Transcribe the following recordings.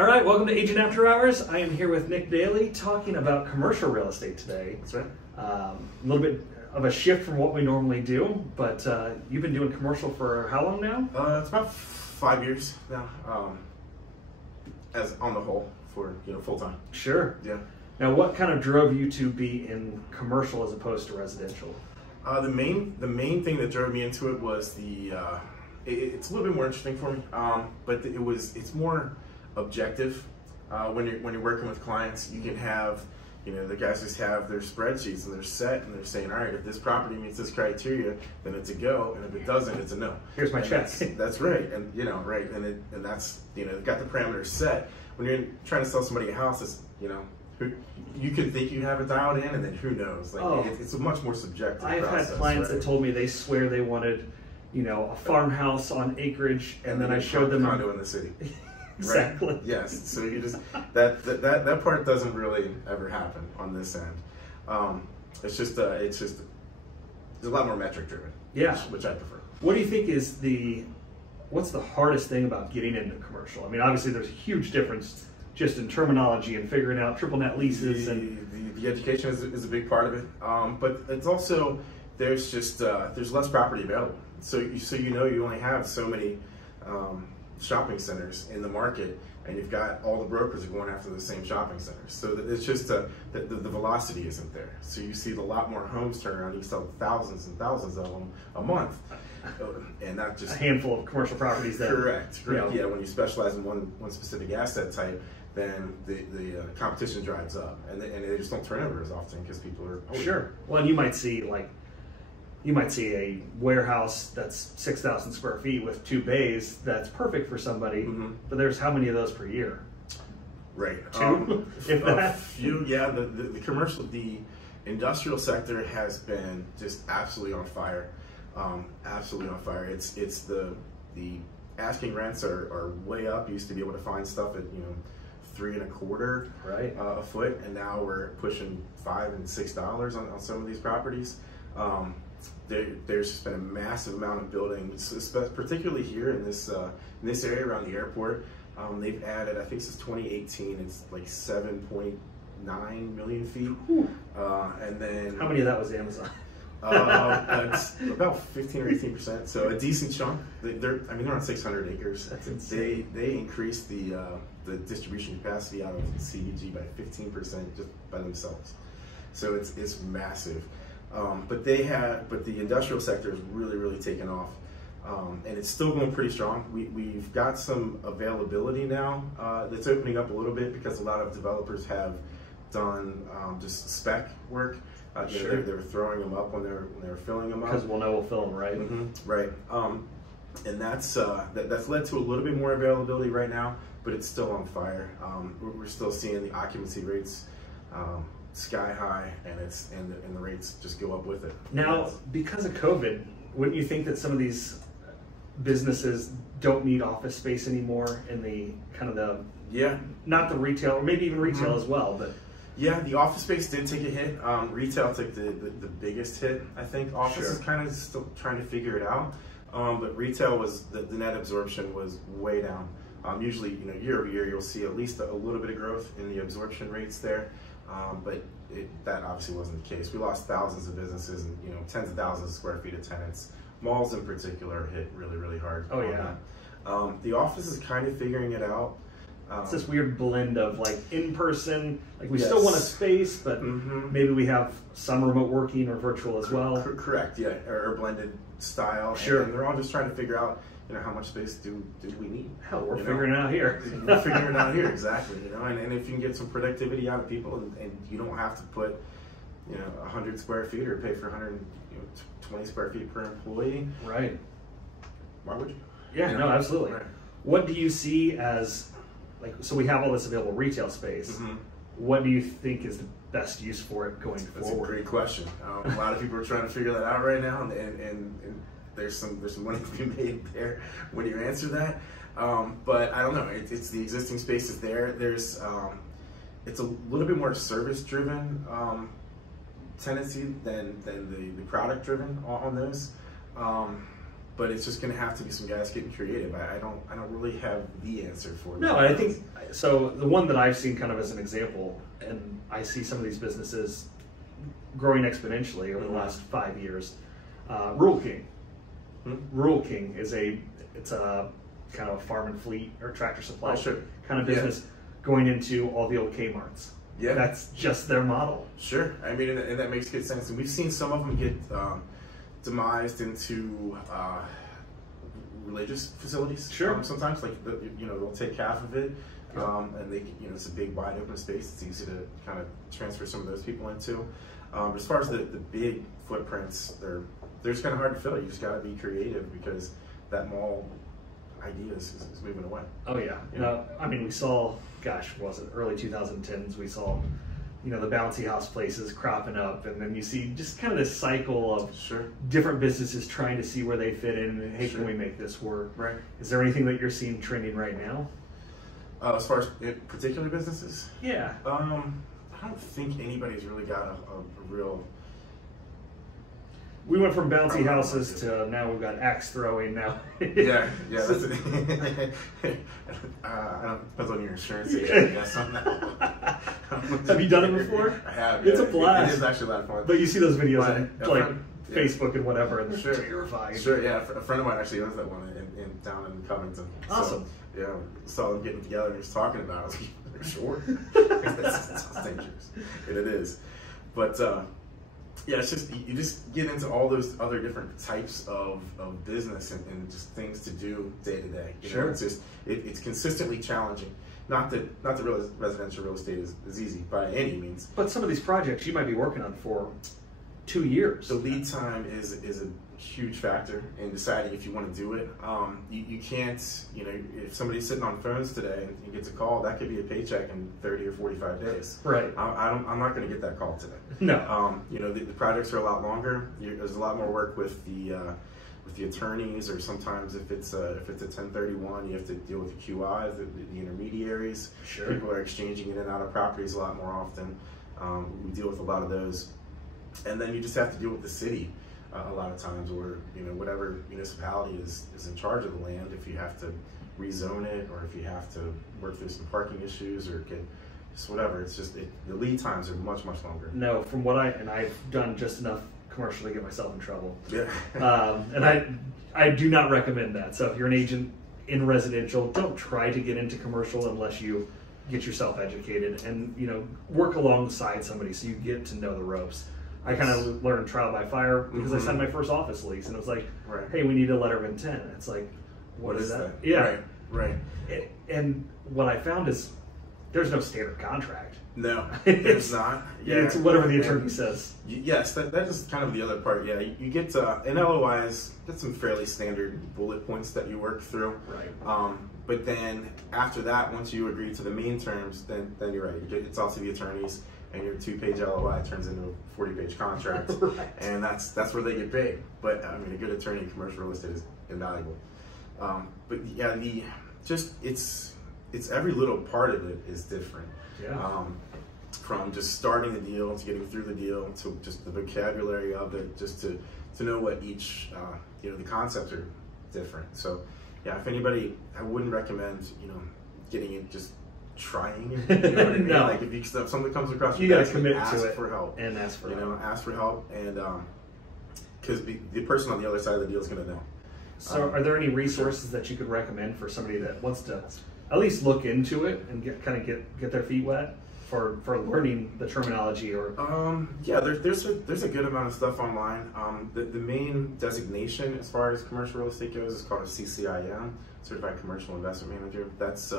All right, welcome to Agent After Hours. I am here with Nick Dailey talking about commercial real estate today. That's right. A little bit of a shift from what we normally do, but you've been doing commercial for how long now? It's about 5 years now, as on the whole for full time. Sure. Yeah. Now, what kind of drove you to be in commercial as opposed to residential? The main thing that drove me into it was it's a little bit more interesting for me, but it's more objective. When you're working with clients, you can have the guys just have their spreadsheets and they're set and they're saying, all right, if this property meets this criteria, then it's a go, and if it doesn't, it's a no. Here's my check. That's right, and right, and that's they've got the parameters set. When you're trying to sell somebody a house, it's you can think you have it dialed in, and then who knows? Like it's a much more subjective I've process. had clients right? that told me they swear they wanted, a farmhouse on acreage, and then I showed them a condo in the city. Exactly. Right? Yes. So you just that part doesn't really ever happen on this end. It's just there's a lot more metric driven. Yeah. Which I prefer. What do you think is what's the hardest thing about getting into commercial? I mean, obviously there's a huge difference just in terminology and figuring out triple net leases the education is a big part of it. But it's also there's less property available. So you only have so many shopping centers in the market, and you've got all the brokers are going after the same shopping centers. So it's just the velocity isn't there. So you see a lot more homes turn around. You sell thousands and thousands of them a month, and not just a handful of commercial properties. Correct. Yeah, when you specialize in one specific asset type, then the competition drives up, and they just don't turn over as often because people are older. Sure. Well, and you might see a warehouse that's 6,000 square feet with 2 bays that's perfect for somebody, but there's how many of those per year? Right. 2? If that. A few, yeah. The industrial sector has been just absolutely on fire. Absolutely on fire. It's the asking rents are way up. You used to be able to find stuff at $3.25 right. A foot, and now we're pushing $5 and $6 on some of these properties. There's just been a massive amount of building, particularly here in this area around the airport. They've added, I think since 2018, it's like 7.9 million feet. And then how many of that was Amazon? It's about 15 or 18%. So a decent chunk. They're on 600 acres. That's insane. They increased the distribution capacity out of CDG by 15% just by themselves. So it's massive. But the industrial sector has really taken off, and it's still going pretty strong. We've got some availability now that's opening up a little bit because a lot of developers have done just spec work. Sure. They were throwing them up when they were filling them up. Because we'll know we'll fill them, right? Right. And that's led to a little bit more availability right now, but it's still on fire. We're still seeing the occupancy rates sky high, and the rates just go up with it. Now, because of COVID, wouldn't you think that some of these businesses don't need office space anymore in the not the retail, or maybe even retail as well, but yeah, the office space did take a hit. Retail took the biggest hit, I think. Office is kind of still trying to figure it out, but retail was the net absorption was way down. Usually, year over year, you'll see at least a little bit of growth in the absorption rates there. But that obviously wasn't the case. We lost thousands of businesses and tens of thousands of square feet of tenants. Malls in particular hit really hard. Oh yeah. The office is kind of figuring it out. It's this weird blend of in person, we yes. still want a space, but maybe we have some remote working or virtual as well. Correct, yeah, or blended style. Sure. And they're all just trying to figure out how much space do we need? Hell, we're figuring it out here. We're figuring it out here, exactly. And if you can get some productivity out of people, and you don't have to put 100 square feet or pay for 120 square feet per employee, right? Why would you? Yeah, no, absolutely. Right. What do you see as so we have all this available retail space. What do you think is the best use for it going forward? That's a great question. A lot of people are trying to figure that out right now, and there's some money to be made there when you answer that. But I don't know. It's the existing space is there. There's it's a little bit more service driven tendency than the product driven on those. but it's just going to have to be some guys getting creative. I don't really have the answer for it. No, I think so. The one that I've seen kind of as an example, and I see some of these businesses growing exponentially over the last 5 years. Rural King. Rural King is it's a kind of a farm and fleet or tractor supply kind of business going into all the old Kmarts. Yeah, that's just their model. Sure, I mean, and that makes good sense. And we've seen some of them get demised into religious facilities. Sure. Sometimes, like they'll take half of it, and they it's a big wide open space. It's easy to kind of transfer some of those people into. But as far as the big footprints, they're just kind of hard to fill. You just got to be creative because that mall idea is moving away. Oh yeah. I mean, we saw, gosh, was it early 2010s? We saw, the bouncy house places cropping up, and then you see just kind of this cycle of different businesses trying to see where they fit in. And hey, can we make this work? Right. Is there anything that you're seeing trending right now? As far as particular businesses? Yeah. I don't think anybody's really got a real. We went from bouncy houses to now we've got axe throwing now. yeah. That's it. Depends on your insurance agent, I guess, on that. Have you done it before? I have. It's a blast. It is actually a lot of fun. But you see those videos on Facebook and whatever, and they're terrifying. Sure, yeah. A friend of mine actually owns that one down in Covington. Awesome. So, yeah, saw them getting together and just talking about it. I was like, they're sure. That sounds dangerous. And it is. But yeah, it's just you just get into all those other different types of business and just things to do day to day. Sure. It's just it's consistently challenging. Not that residential real estate is easy by any means. But some of these projects you might be working on for 2 years. The lead time is a huge factor in deciding if you want to do it. You can't, if somebody's sitting on phones today and gets a call, that could be a paycheck in 30 or 45 days. Right. I'm not going to get that call today. No. The projects are a lot longer. There's a lot more work with the attorneys, or sometimes if it's a 1031, you have to deal with the QIs, the intermediaries. Sure. People are exchanging in and out of properties a lot more often. We deal with a lot of those. And then you just have to deal with the city a lot of times, or whatever municipality is in charge of the land. If you have to rezone it, or if you have to work through some parking issues, or get just whatever, it's just the lead times are much longer. No, from what I've done just enough commercial to get myself in trouble. Yeah. And I do not recommend that. So if you're an agent in residential, don't try to get into commercial unless you get yourself educated and work alongside somebody so you get to know the ropes. I kind of learned trial by fire because I signed my first office lease, and it was like, hey, we need a letter of intent. And it's like, what is that? Yeah. Right. And what I found is there's no standard contract. No, it's not. Yeah, it's whatever the attorney says. Yes, that is kind of the other part. Yeah, you get in LOIs, get some fairly standard bullet points that you work through. Right. But then after that, once you agree to the main terms, then you're right. It's also the attorneys. And your 2-page LOI turns into a 40-page contract, and that's where they get paid. But I mean, a good attorney in commercial real estate is invaluable. But yeah, it's every little part of it is different. Yeah. From just starting the deal to getting through the deal to just the vocabulary of it, just to know what each the concepts are different. So yeah, if anybody, I wouldn't recommend getting it just trying it. You know what I mean? No. Like if something comes across, you got to commit ask to it for help and ask for help. Ask for help, and because the person on the other side of the deal is going to know. So, are there any resources that you could recommend for somebody that wants to at least look into it and get their feet wet for learning the terminology? Or yeah, there's a good amount of stuff online. The main designation as far as commercial real estate goes is called a CCIM, Certified Commercial Investment Manager. That's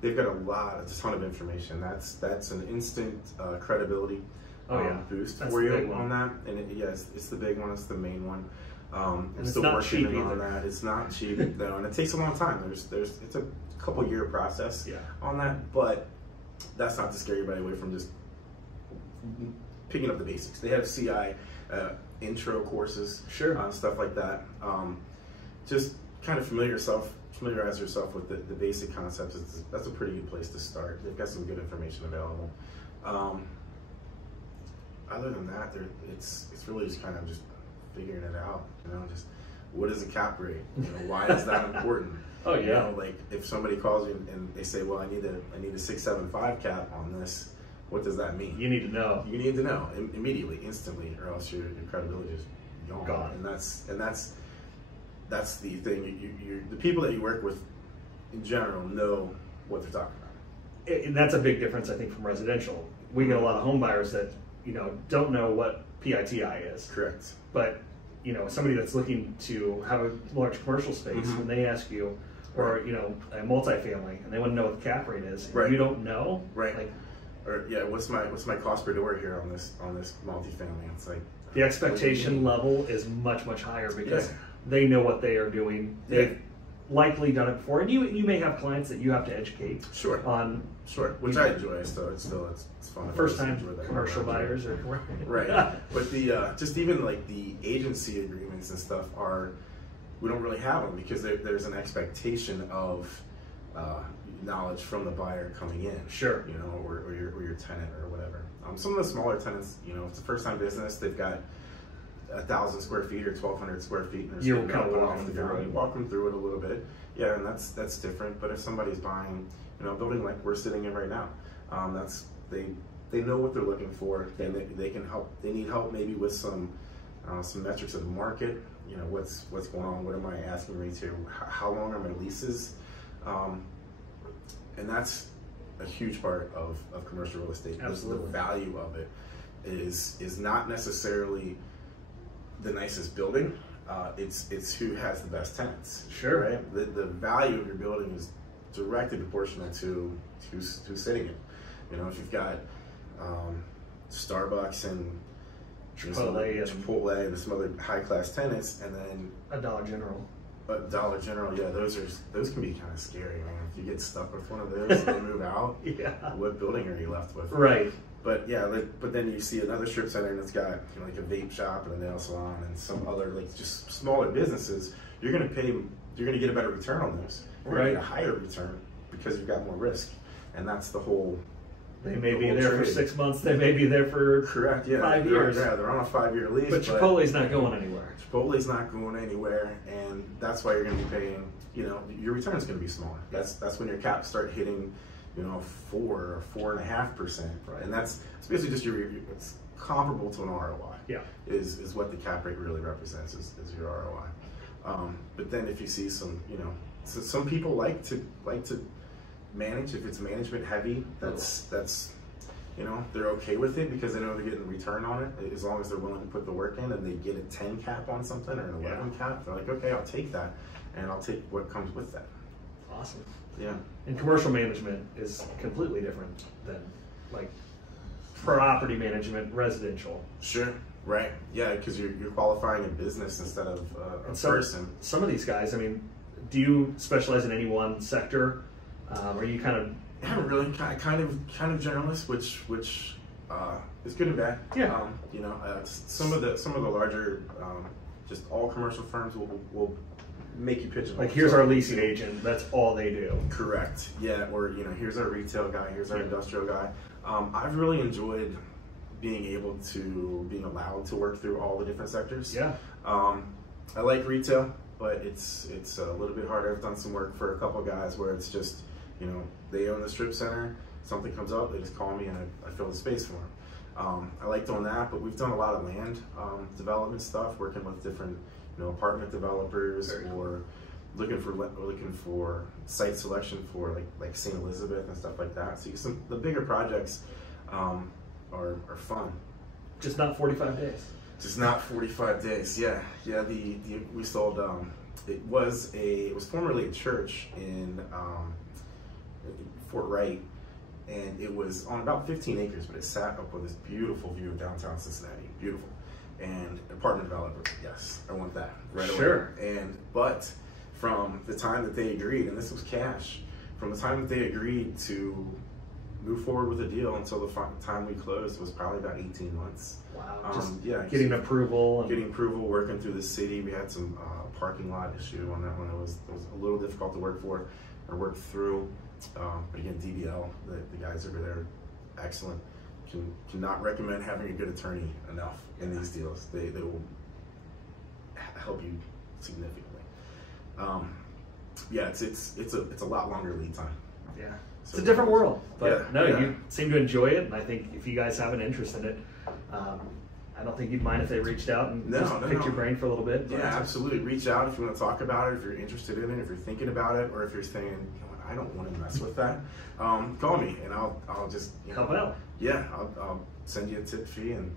they've got a ton of information. That's an instant credibility boost for you on that. And it's the big one. It's the main one. I'm still working on that. It's not cheap, though, and it takes a long time. It's a couple-year process on that, but that's not to scare anybody away from just picking up the basics. They have CI intro courses, stuff like that. Just kind of familiarize yourself with the basic concepts. That's a pretty good place to start. They've got some good information available. Other than that, it's really just kind of just figuring it out. Just what is a cap rate? You know, why is that important? Oh yeah. You know, like if somebody calls you and they say, well, I need a 6.75 cap on this, what does that mean? You need to know. You need to know immediately, instantly, or else your credibility is gone. And that's the thing. The people that you work with in general know what they're talking about. And that's a big difference, I think, from residential. We get a lot of home buyers that, you know, don't know what PITI is. Correct. But, you know, somebody that's looking to have a large commercial space, when they ask you, or, you know, a multifamily, and they want to know what the cap rate is, and you don't know, like, or yeah, what's my cost per door here on this multifamily? It's like the expectation level is much higher because they know what they are doing. They've likely done it before, and you may have clients that you have to educate. On which I enjoy. It's fun. First time commercial buyers are right. But the just even like the agency agreements and stuff we don't really have them because there's an expectation of knowledge from the buyer coming in. You know, or your tenant or whatever. Some of the smaller tenants, you know, if it's a first time business, they've got 1,000 square feet or 1,200 square feet, and you're kind of walking through it. You walk them through it a little bit, and that's different. But if somebody's buying, you know, a building like we're sitting in right now, they know what they're looking for, and they can help. They need help maybe with some metrics of the market. You know, what's going on? What am I asking rates here? How long are my leases? And that's a huge part of commercial real estate. Absolutely. The value of it is not necessarily the nicest building. It's who has the best tenants. Right? The value of your building is directly proportional to who's sitting in. You know, if you've got Starbucks and Chipotle and some other high class tenants, and then a Dollar General. Dollar General, yeah, those can be kind of scary, man. If you get stuck with one of those and they move out, what building are you left with? Right. But yeah, but then you see another strip center and it's got, you know, like a vape shop and a nail salon and some other like just smaller businesses. You're gonna get a better return on those. You're gonna get a higher return because you've got more risk, and that's the whole. They may be there for 6 months. They may be there for 5 years. Yeah, they're on a 5-year lease. But Chipotle's not going anywhere. Chipotle's not going anywhere, and that's why you're going to be paying. You know, your return's going to be smaller. That's when your caps start hitting, you know, 4 or 4.5%. Right. And it's basically just it's comparable to an ROI. Yeah, is what the cap rate really represents is your ROI. But then if you see some, you know, some people like to manage. If it's management heavy, that's you know, they're okay with it because they know they're getting a return on it as long as they're willing to put the work in, and they get a 10 cap on something or an 11 cap. They're like, okay, I'll take that, and I'll take what comes with that. Awesome. Yeah. And commercial management is completely different than like property management, residential. Sure. Right. Yeah, because you're qualifying a business instead of a person. Some of these guys, I mean, do you specialize in any one sector? Are you kind of really kind of generalist, which is good and bad. Yeah. You know, some of the larger just all commercial firms will make you pitch it. Like, here's our leasing agent. That's all they do. Correct. Yeah. Or, you know, here's our retail guy. Here's our industrial guy. I've really enjoyed being allowed to work through all the different sectors. Yeah. I like retail, but it's a little bit harder. I've done some work for a couple guys where it's just, you know, they own the strip center, something comes up, they just call me and I fill the space for them. I like doing that, but we've done a lot of land development stuff, working with different, you know, apartment developers or looking for site selection for like St. Elizabeth and stuff like that. So the bigger projects are fun. Just not 45 days. Just not 45 days. Yeah. We sold. It was formerly a church in Fort Wright, and it was on about 15 acres, but it sat up with this beautiful view of downtown Cincinnati. Beautiful. And apartment developer, yes, I want that right away. Sure. But from the time that they agreed, and this was cash, from the time that they agreed to move forward with a deal until the time we closed was probably about 18 months. Wow. Getting approval. Working through the city. We had some parking lot issue on that one. It was a little difficult to work through. But again, DBL, the guys over there, excellent. Cannot recommend having a good attorney enough in these deals. They will help you significantly. Yeah, it's a lot longer lead time. Yeah, it's So a different world, but yeah, no, yeah. you seem to enjoy it, and I think if you guys have an interest in it, I don't think you'd mind if they reached out and picked your brain for a little bit. Yeah, absolutely. Reach out if you want to talk about it, if you're interested in it, if you're thinking about it, or if you're saying, you know what, I don't want to mess with that. Call me, and I'll just help out. Yeah, I'll send you a tip fee, and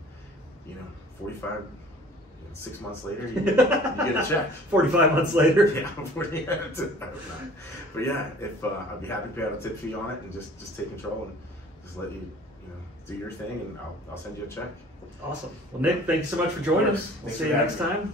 45. 6 months later, you get a check. 45 months later. Yeah, but yeah, if I'd be happy to pay out a tip fee on it and just take control and just let you do your thing, and I'll send you a check. Awesome. Well, Nick, thanks so much for joining us. We'll see you next time.